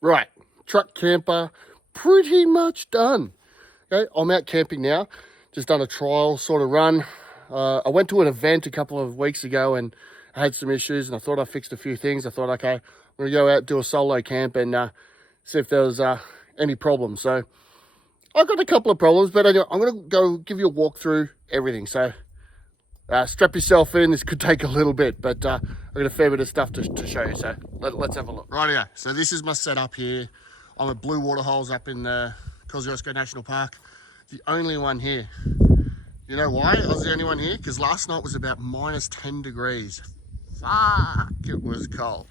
Right, truck camper, pretty much done. Okay, I'm out camping now. Just done a trial sort of run. I went to an event a couple of weeks ago and I had some issues and I thought I fixed a few things. I thought, okay, I'm going to go out, do a solo camp and see if there was any problems. So I've got a couple of problems, but anyway, I'm going to go give you a walk through everything. So strap yourself in. This could take a little bit, but I've got a fair bit of stuff to show you. So let's have a look. Rightio. So this is my setup here. I'm at Blue Waterholes up in Kosciuszko National Park. The only one here. You know why I was the only one here? Because last night was about minus 10 degrees. Fuck, it was cold.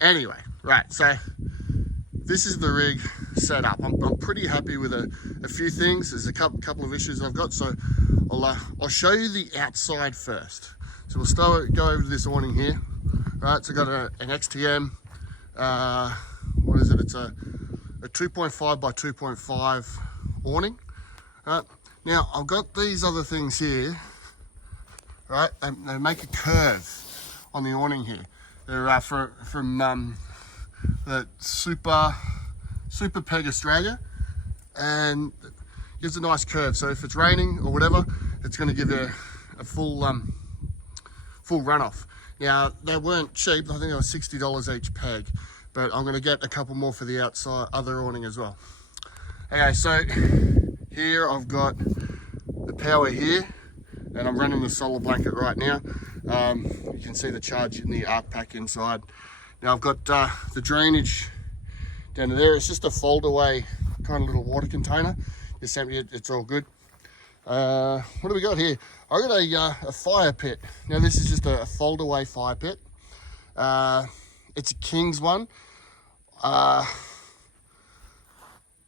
Anyway, right, so this is the rig set up. I'm pretty happy with a few things. There's a couple of issues I've got, so I'll show you the outside first. So we'll go over to this awning here. Right, so I've got an XTM. What is it? It's a 2.5 by 2.5 awning. Right, now I've got these other things here. Right, they make a curve on the awning here. They're from the Super Peg Australia, and it gives a nice curve. So if it's raining or whatever, it's going to give you a full runoff. Now they weren't cheap. I think they were $60 each peg, but I'm going to get a couple more for the outside other awning as well. Okay, so here I've got the power here, and I'm running the solar blanket right now. You can see the charge in the arc pack inside. Now I've got the drainage down there. It's just a fold away kind of little water container. Just empty it, it's all good. What do we got here? I got a fire pit. Now this is just a fold away fire pit. It's a King's one.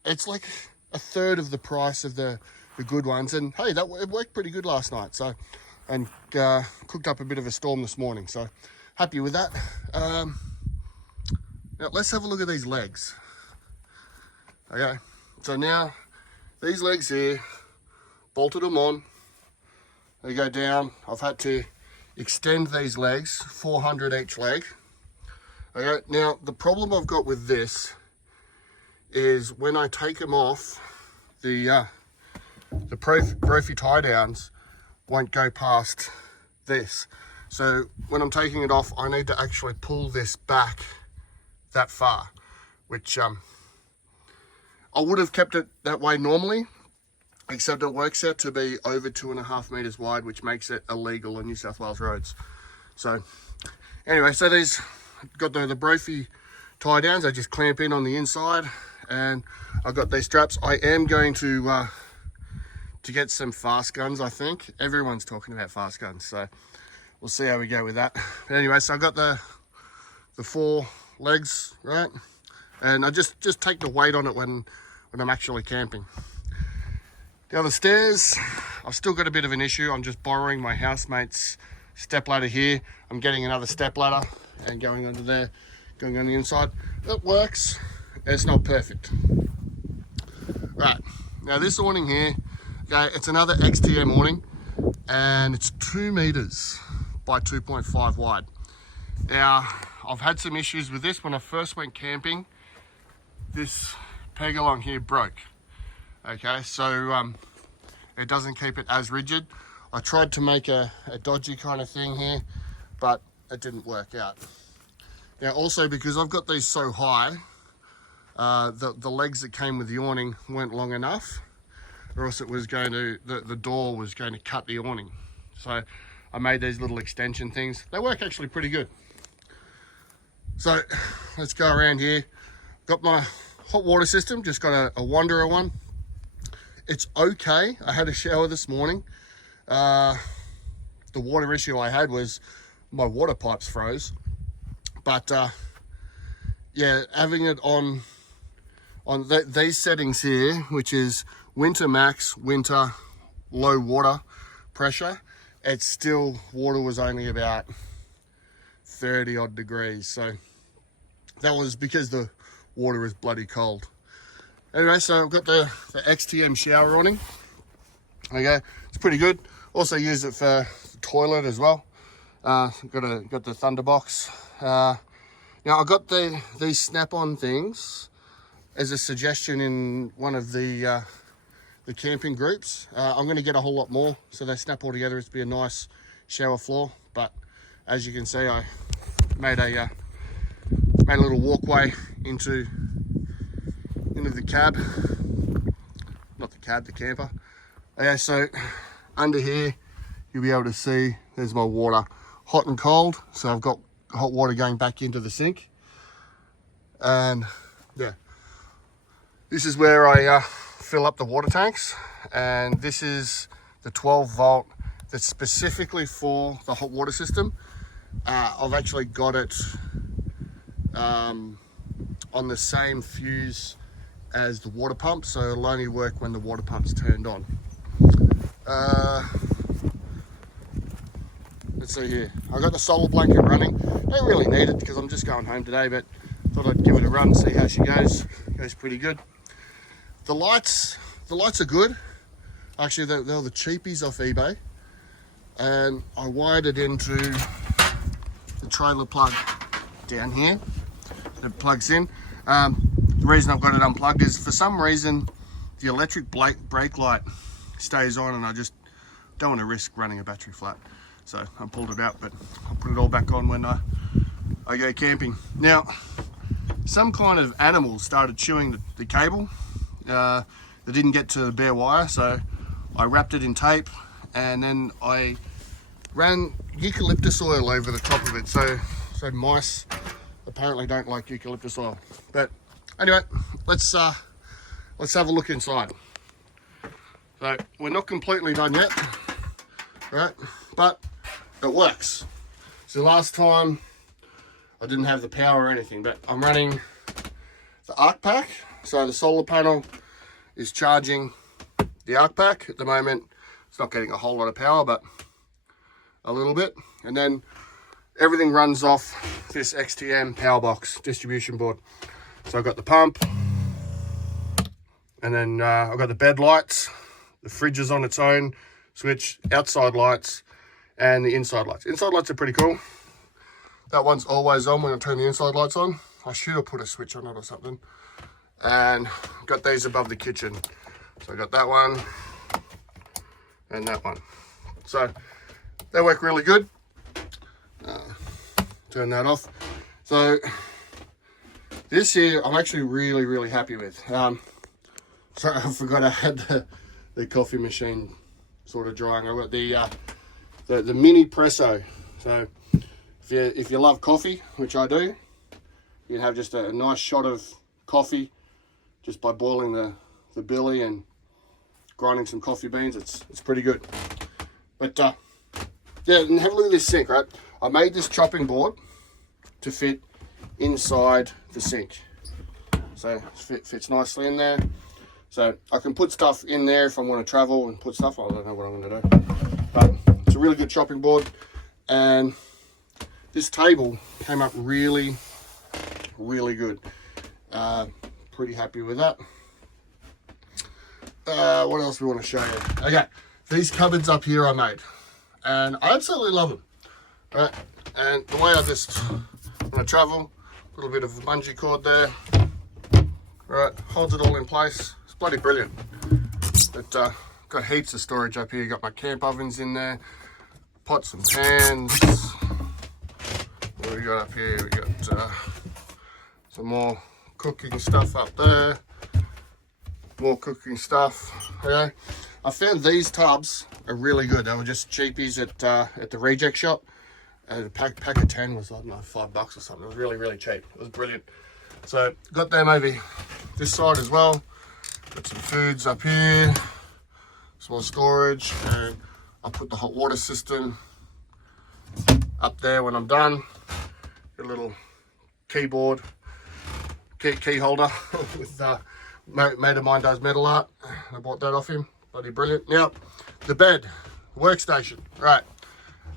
It's like a third of the price of the good ones, and hey, it worked pretty good last night. So, and cooked up a bit of a storm this morning, so happy with that. Now let's have a look at these legs. Okay, so now these legs here, bolted them on, they go down. I've had to extend these legs, 400 each leg. Okay, now the problem I've got with this is when I take them off, the Profi tie downs won't go past this. So when I'm taking it off, I need to actually pull this back that far, which I would have kept it that way normally, except it works out to be over 2.5 meters wide, which makes it illegal on New South Wales roads. So anyway, so these got the Profi tie downs. They just clamp in on the inside, and I've got these straps. I am going to get some fast guns. I think everyone's talking about fast guns, so we'll see how we go with that. But anyway, so I've got the 4 legs, right, and I just take the weight on it when I'm actually camping. The other stairs, I've still got a bit of an issue. I'm just borrowing my housemate's step ladder here. I'm getting another step ladder and going under there, going on the inside. It works. It's not perfect. Right, now this awning here, okay, it's another XTM awning, and it's 2 meters by 2.5 wide. Now, I've had some issues with this. When I first went camping, this peg along here broke. Okay, so it doesn't keep it as rigid. I tried to make a dodgy kind of thing here, but it didn't work out. Now, also because I've got these so high, the legs that came with the awning weren't long enough, or else it was going to, the door was going to cut the awning. So I made these little extension things. They work actually pretty good. So let's go around here. Got my hot water system, just got a Wanderer one. It's okay. I had a shower this morning. The water issue I had was my water pipes froze. But yeah, having it on these settings here, which is winter max, winter low water pressure, it's still, water was only about 30 odd degrees. So that was because the water is bloody cold. Anyway, so I've got the XTM shower awning. Okay, it's pretty good. Also use it for the toilet as well. Got the Thunderbox. Now Now I got these snap-on things as a suggestion in one of the camping groups. I'm going to get a whole lot more so they snap all together. It's be a nice shower floor, but as you can see, I made a little walkway into the cab, not the cab, the camper. Okay, so under here you'll be able to see there's my water, hot and cold. So I've got hot water going back into the sink, and yeah, this is where I fill up the water tanks, and this is the 12 volt that's specifically for the hot water system. I've actually got it on the same fuse as the water pump, so it'll only work when the water pump's turned on. Let's see here. I got the solar blanket running. Don't really need it because I'm just going home today, but thought I'd give it a run, see how she goes. Goes pretty good. The lights are good. Actually, they're the cheapies off eBay, and I wired it into the trailer plug down here. It plugs in. The reason I've got it unplugged is for some reason the electric brake light stays on, and I just don't want to risk running a battery flat. So I pulled it out, but I'll put it all back on when I go camping. Now, some kind of animal started chewing the cable. They didn't get to the bare wire, so I wrapped it in tape, and then I ran eucalyptus oil over the top of it. So mice apparently don't like eucalyptus oil. But anyway, let's have a look inside. So we're not completely done yet, right? But it works. So last time I didn't have the power or anything, but I'm running the arc pack. So the solar panel is charging the arc pack at the moment. It's not getting a whole lot of power, but a little bit. And then everything runs off this XTM power box distribution board. So I've got the pump, and then I've got the bed lights. The fridge is on its own switch, outside lights, and the inside lights. Inside lights are pretty cool. That one's always on when I turn the inside lights on. I should have put a switch on it or something. And got these above the kitchen. So I got that one and that one. So they work really good. Turn that off. So this here I'm actually really happy with. Sorry, I forgot I had the coffee machine sort of drying. I've got the mini presso. So if you love coffee, which I do, you can have just a nice shot of coffee just by boiling the billy and grinding some coffee beans. It's pretty good. But yeah, and have a look at this sink, right? I made this chopping board to fit inside the sink. So it fits nicely in there. So I can put stuff in there if I want to travel and put stuff. I don't know what I'm going to do. But it's a really good chopping board. And this table came up really good. Pretty happy with that. What else we want to show you? Okay, these cupboards up here I made, and I absolutely love them. Right, and the way I just when I travel, a little bit of a bungee cord there, right, holds it all in place. It's bloody brilliant. But got heaps of storage up here. Got my camp ovens in there, pots and pans. What do we got up here? We got some more cooking stuff up there, more cooking stuff. Okay, I found these tubs are really good. They were just cheapies at the reject shop. The pack of 10 was, I don't know, $5 or something. It was really cheap. It was brilliant. So got them over this side as well. Got some foods up here, some more storage, and I'll put the hot water system up there when I'm done. Got a little keyboard, key holder with mate of mine does metal art. I bought that off him. Bloody brilliant. Now the bed, workstation. Right.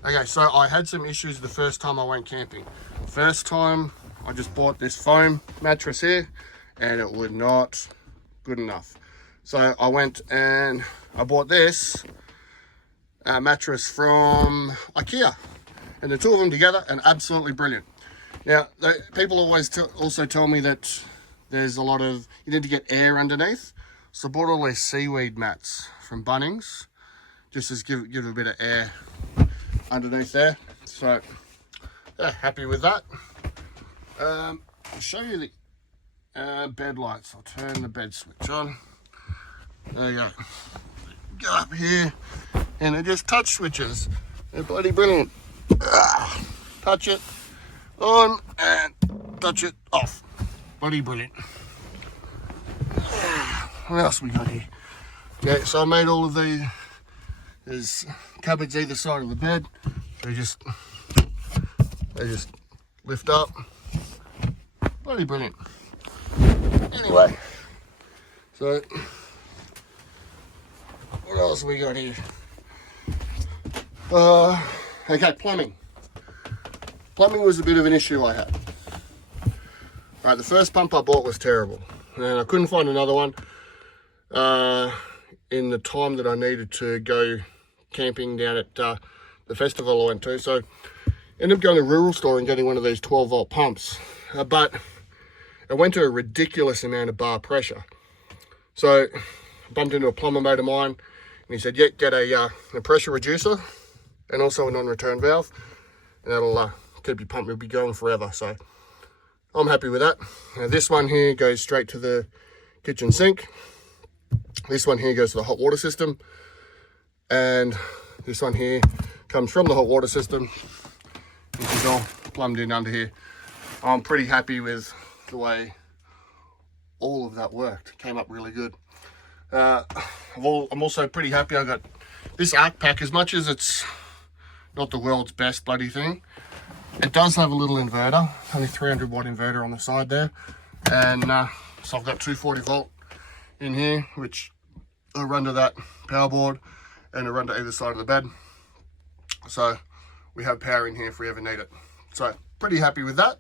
Okay, so I had some issues the first time I went camping. First time I just bought this foam mattress here, and it was not good enough. So I went and I bought this mattress from IKEA, and the two of them together, and absolutely brilliant. Now, people always also tell me that there's a lot of, you need to get air underneath. So I bought all these seaweed mats from Bunnings, just to give it a bit of air underneath there. So, yeah, happy with that. I'll show you the bed lights. I'll turn the bed switch on. There you go. Go up here, and they're just touch switches. They're bloody brilliant. Touch it on and touch it off. Bloody brilliant. What else we got here? Yeah, so I made all of these. There's cupboards either side of the bed. They just lift up. Bloody brilliant. Anyway, so what else we got here? Okay, plumbing. Plumbing was a bit of an issue I had. Right, the first pump I bought was terrible, and I couldn't find another one in the time that I needed to go camping down at the festival I went to. So ended up going to a rural store and getting one of these 12-volt pumps, but it went to a ridiculous amount of bar pressure. So I bumped into a plumber mate of mine, and he said, yeah, get a pressure reducer and also a non-return valve, and that'll keep your pump will be going forever. So I'm happy with that. Now this one here goes straight to the kitchen sink. This one here goes to the hot water system, and this one here comes from the hot water system, which is all plumbed in under here. I'm pretty happy with the way all of that worked. It came up really good. I'm also pretty happy I got this arc pack. As much as it's not the world's best bloody thing, it does have a little inverter, only 300 watt inverter on the side there, and so I've got 240 volt in here, which I run to that power board, and I run to either side of the bed, so we have power in here if we ever need it. So pretty happy with that.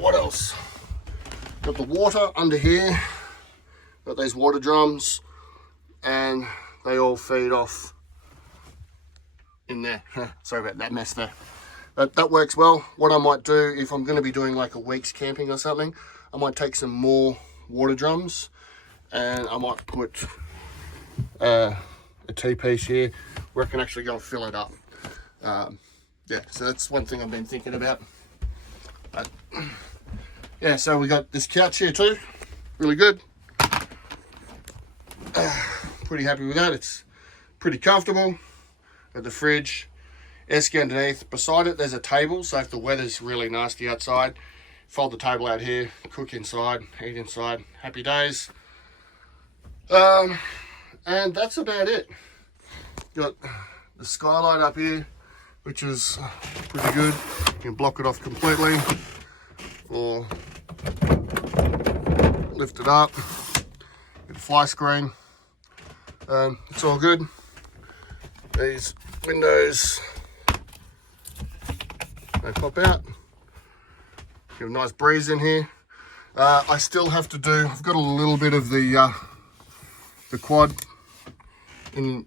What else? Got the water under here, got these water drums, and they all feed off in there. Sorry about that mess there. But that works well. What I might do, if I'm going to be doing like a week's camping or something, I might take some more water drums, and I might put a T-piece here where I can actually go and fill it up. Yeah, so that's one thing I've been thinking about. But yeah, so we got this couch here too, really good. Pretty happy with that. It's pretty comfortable. Got the fridge, esky underneath. Beside it, there's a table, so if the weather's really nasty outside, fold the table out here, cook inside, eat inside. Happy days. And that's about it. Got the skylight up here, which is pretty good. You can block it off completely or lift it up. Get a fly screen. It's all good. These windows, they pop out. Get a nice breeze in here. I still have to do, I've got a little bit of the quad on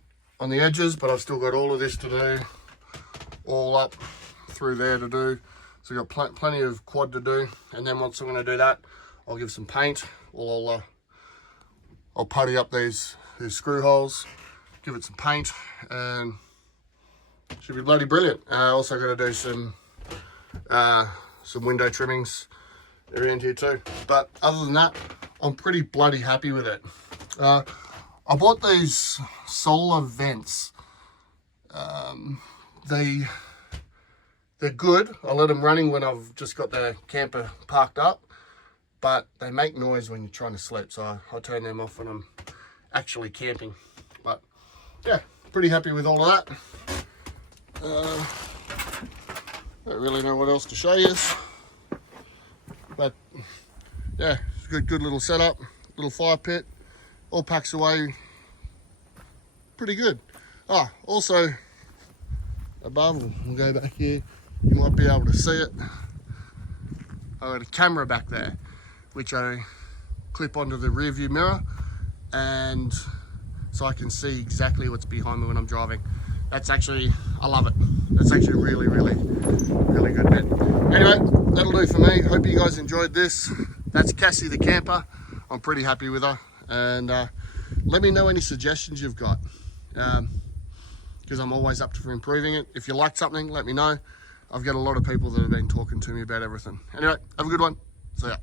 the edges, but I've still got all of this to do, all up through there to do. So I've got plenty of quad to do, and then once I'm going to do that, I'll give some paint, or I'll putty up these screw holes, give it some paint, and it should be bloody brilliant. Also got to do some window trimmings around here too. But other than that, I'm pretty bloody happy with it. I bought these solar vents. They're good. I let them running when I've just got the camper parked up, but they make noise when you're trying to sleep, so I turn them off when I'm actually camping. But yeah, pretty happy with all of that. Don't really know what else to show you, but yeah, it's a good little setup, little fire pit, all packs away pretty good. Also above, we'll go back here, you might be able to see it. I've got a camera back there which I clip onto the rear view mirror, and so I can see exactly what's behind me when I'm driving. That's actually, I love it. That's actually a really good bit. Anyway, that'll do for me. Hope you guys enjoyed this. That's Cassie the camper. I'm pretty happy with her. And let me know any suggestions you've got, because I'm always up for improving it. If you liked something, let me know. I've got a lot of people that have been talking to me about everything. Anyway, have a good one. See ya.